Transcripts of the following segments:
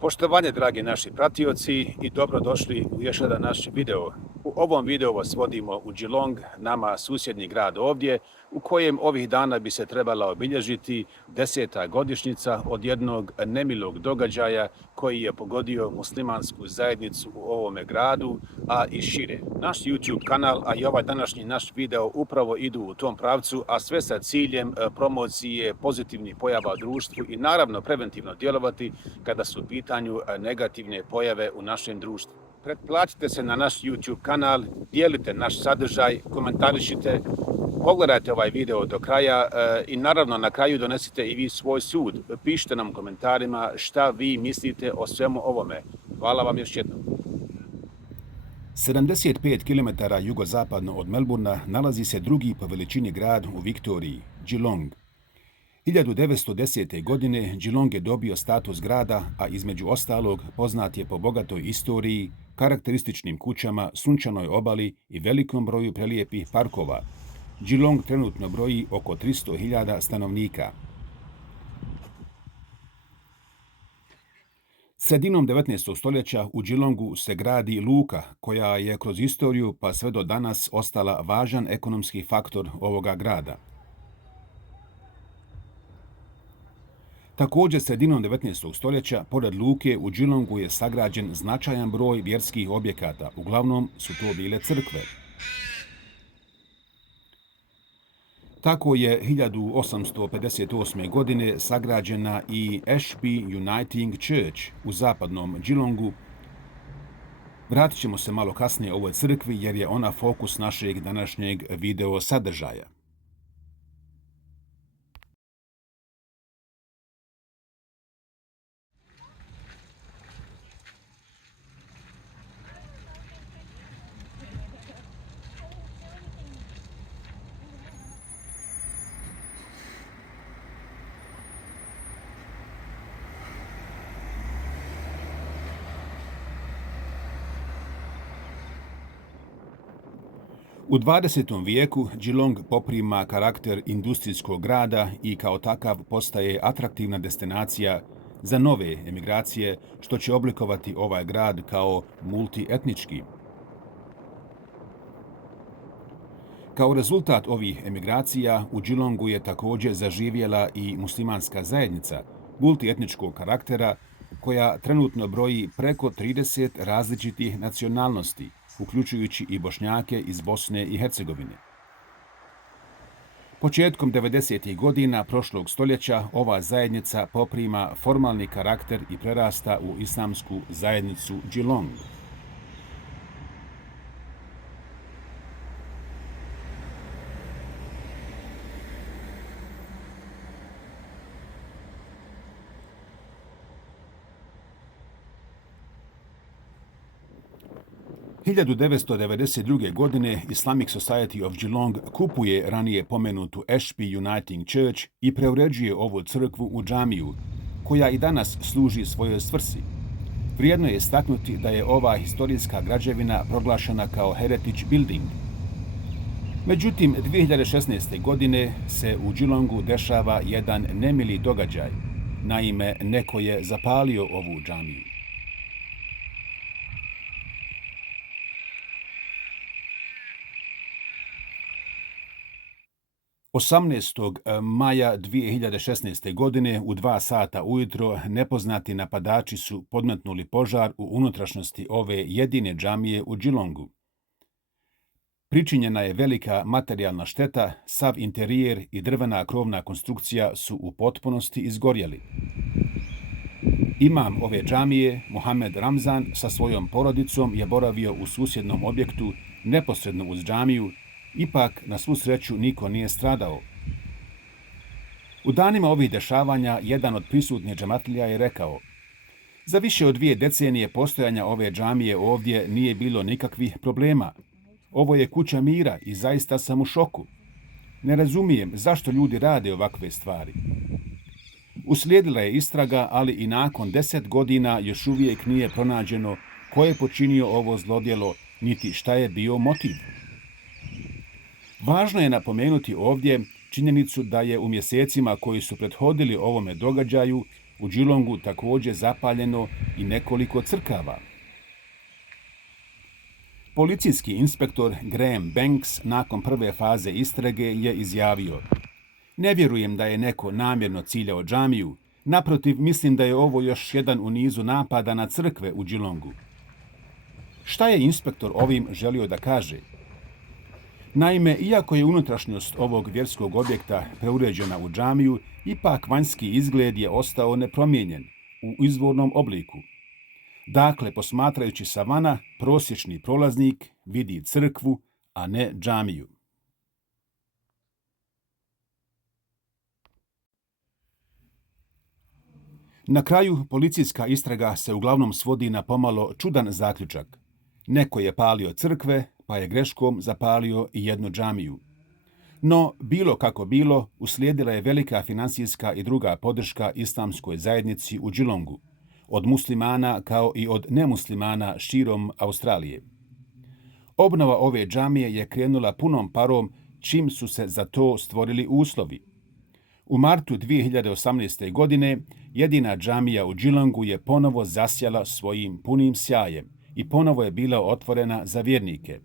Poštovanje, dragi naši pratioci, i dobrodošli u još jedan naš video. U ovom videu vas vodimo u Geelong, nama susjedni grad ovdje, u kojem ovih dana bi se trebala obilježiti 10. godišnjica od jednog nemilog događaja koji je pogodio muslimansku zajednicu u ovome gradu, a i šire. Naš YouTube kanal, a i ovaj današnji naš video upravo idu u tom pravcu, a sve sa ciljem promocije pozitivnih pojava u društvu i naravno preventivno djelovati kada su u pitanju negativne pojave u našem društvu. Pretplatite se na naš YouTube kanal, dijelite naš sadržaj, komentarišite, pogledajte ovaj video do kraja i naravno na kraju donesite i vi svoj sud. Pišite nam u komentarima šta vi mislite o svemu ovome. Hvala vam još jednom. 75 km jugozapadno od Melbourna nalazi se drugi po veličini grad u Viktoriji, Geelong. 1910. godine Geelong je dobio status grada, a između ostalog poznat je po bogatoj istoriji, karakterističnim kućama, sunčanoj obali i velikom broju prelijepih parkova. Geelong trenutno broji oko 300.000 stanovnika. Sredinom 19. stoljeća u Geelongu se gradi luka, koja je kroz istoriju pa sve do danas ostala važan ekonomski faktor ovoga grada. Također, sredinom 19. stoljeća, pored luke, u Geelongu je sagrađen značajan broj vjerskih objekata. Uglavnom su to bile crkve. Tako je 1858. godine sagrađena i Ashby Uniting Church u zapadnom Geelongu. Vratit ćemo se malo kasnije ovoj crkvi jer je ona fokus našeg današnjeg video sadržaja. U 20. vijeku Geelong poprima karakter industrijskog grada i kao takav postaje atraktivna destinacija za nove emigracije, što će oblikovati ovaj grad kao multietnički. Kao rezultat ovih emigracija u Geelongu je također zaživjela i muslimanska zajednica multietničkog karaktera koja trenutno broji preko 30 različitih nacionalnosti, uključujući i Bošnjake iz Bosne i Hercegovine. Početkom 90. godina prošlog stoljeća ova zajednica poprima formalni karakter i prerasta u islamsku zajednicu Geelong. – 1992. godine Islamic Society of Geelong kupuje ranije pomenutu Ashby Uniting Church i preuređuje ovu crkvu u džamiju, koja i danas služi svojoj svrsi. Vrijedno je istaknuti da je ova historijska građevina proglašena kao heritage building. Međutim, 2016. godine se u Geelongu dešava jedan nemili događaj. Naime, neko je zapalio ovu džamiju. 18. maja 2016. godine u 2 sata ujutro nepoznati napadači su podmetnuli požar u unutrašnjosti ove jedine džamije u Geelongu. Pričinjena je velika materijalna šteta, sav interijer i drvena krovna konstrukcija su u potpunosti izgorjeli. Imam ove džamije, Mohamed Ramzan, sa svojom porodicom je boravio u susjednom objektu neposredno uz džamiju. Ipak, na svu sreću, niko nije stradao. U danima ovih dešavanja, jedan od prisutnih džematlija je rekao: za više od 2 decenije postojanja ove džamije ovdje nije bilo nikakvih problema. Ovo je kuća mira i zaista sam u šoku. Ne razumijem zašto ljudi rade ovakve stvari. Uslijedila je istraga, ali i nakon 10 godina još uvijek nije pronađeno ko je počinio ovo zlodjelo, niti šta je bio motiv. Važno je napomenuti ovdje činjenicu da je u mjesecima koji su prethodili ovome događaju u Geelongu također zapaljeno i nekoliko crkava. Policijski inspektor Graham Banks nakon prve faze istrage je izjavio: "Ne vjerujem da je neko namjerno ciljao džamiju, naprotiv mislim da je ovo još jedan u nizu napada na crkve u Geelongu." Šta je inspektor ovim želio da kaže? Naime, iako je unutrašnjost ovog vjerskog objekta preuređena u džamiju, ipak vanjski izgled je ostao nepromijenjen u izvornom obliku. Dakle, posmatrajući sa vana, prosječni prolaznik vidi crkvu, a ne džamiju. Na kraju, policijska istraga se uglavnom svodi na pomalo čudan zaključak. Neko je palio crkve, pa je greškom zapalio i jednu džamiju. No, bilo kako bilo, uslijedila je velika finansijska i druga podrška islamskoj zajednici u Geelongu, od muslimana kao i od nemuslimana širom Australije. Obnova ove džamije je krenula punom parom čim su se za to stvorili uslovi. U martu 2018. godine jedina džamija u Geelongu je ponovo zasjala svojim punim sjajem i ponovo je bila otvorena za vjernike.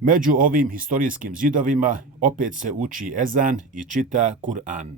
Među ovim historijskim zidovima opet se uči ezan i čita Kur'an.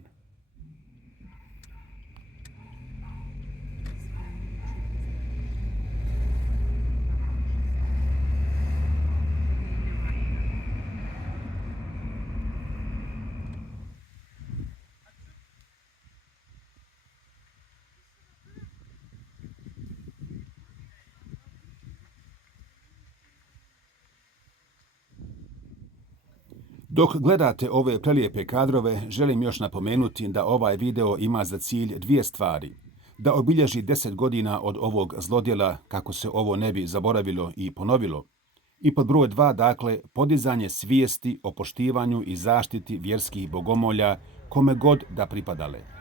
Dok gledate ove prelijepe kadrove, želim još napomenuti da ovaj video ima za cilj dvije stvari. Da obilježi 10 godina od ovog zlodjela kako se ovo ne bi zaboravilo i ponovilo. I pod broj 2, dakle, podizanje svijesti o poštivanju i zaštiti vjerskih bogomolja kome god da pripadale.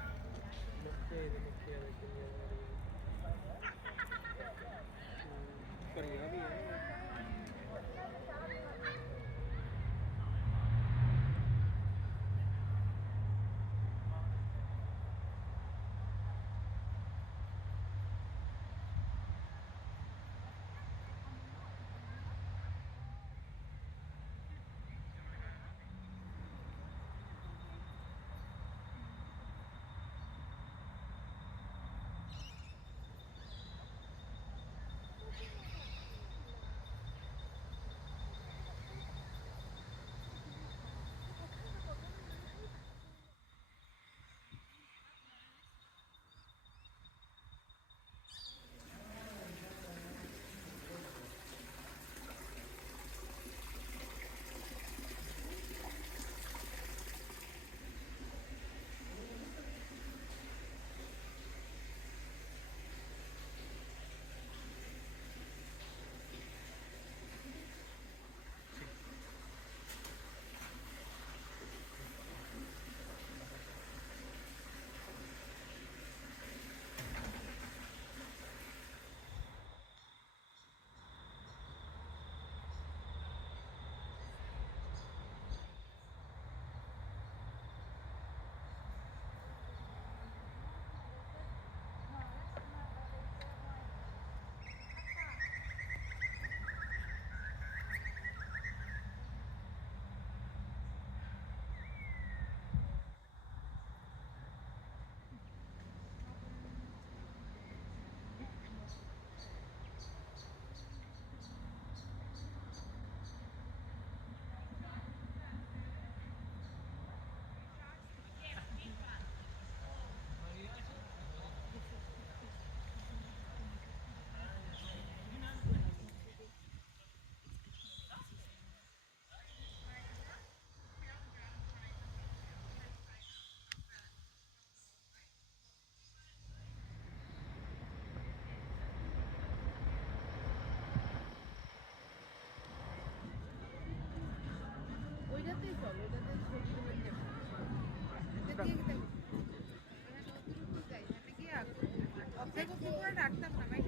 রাখতাম না ভাই,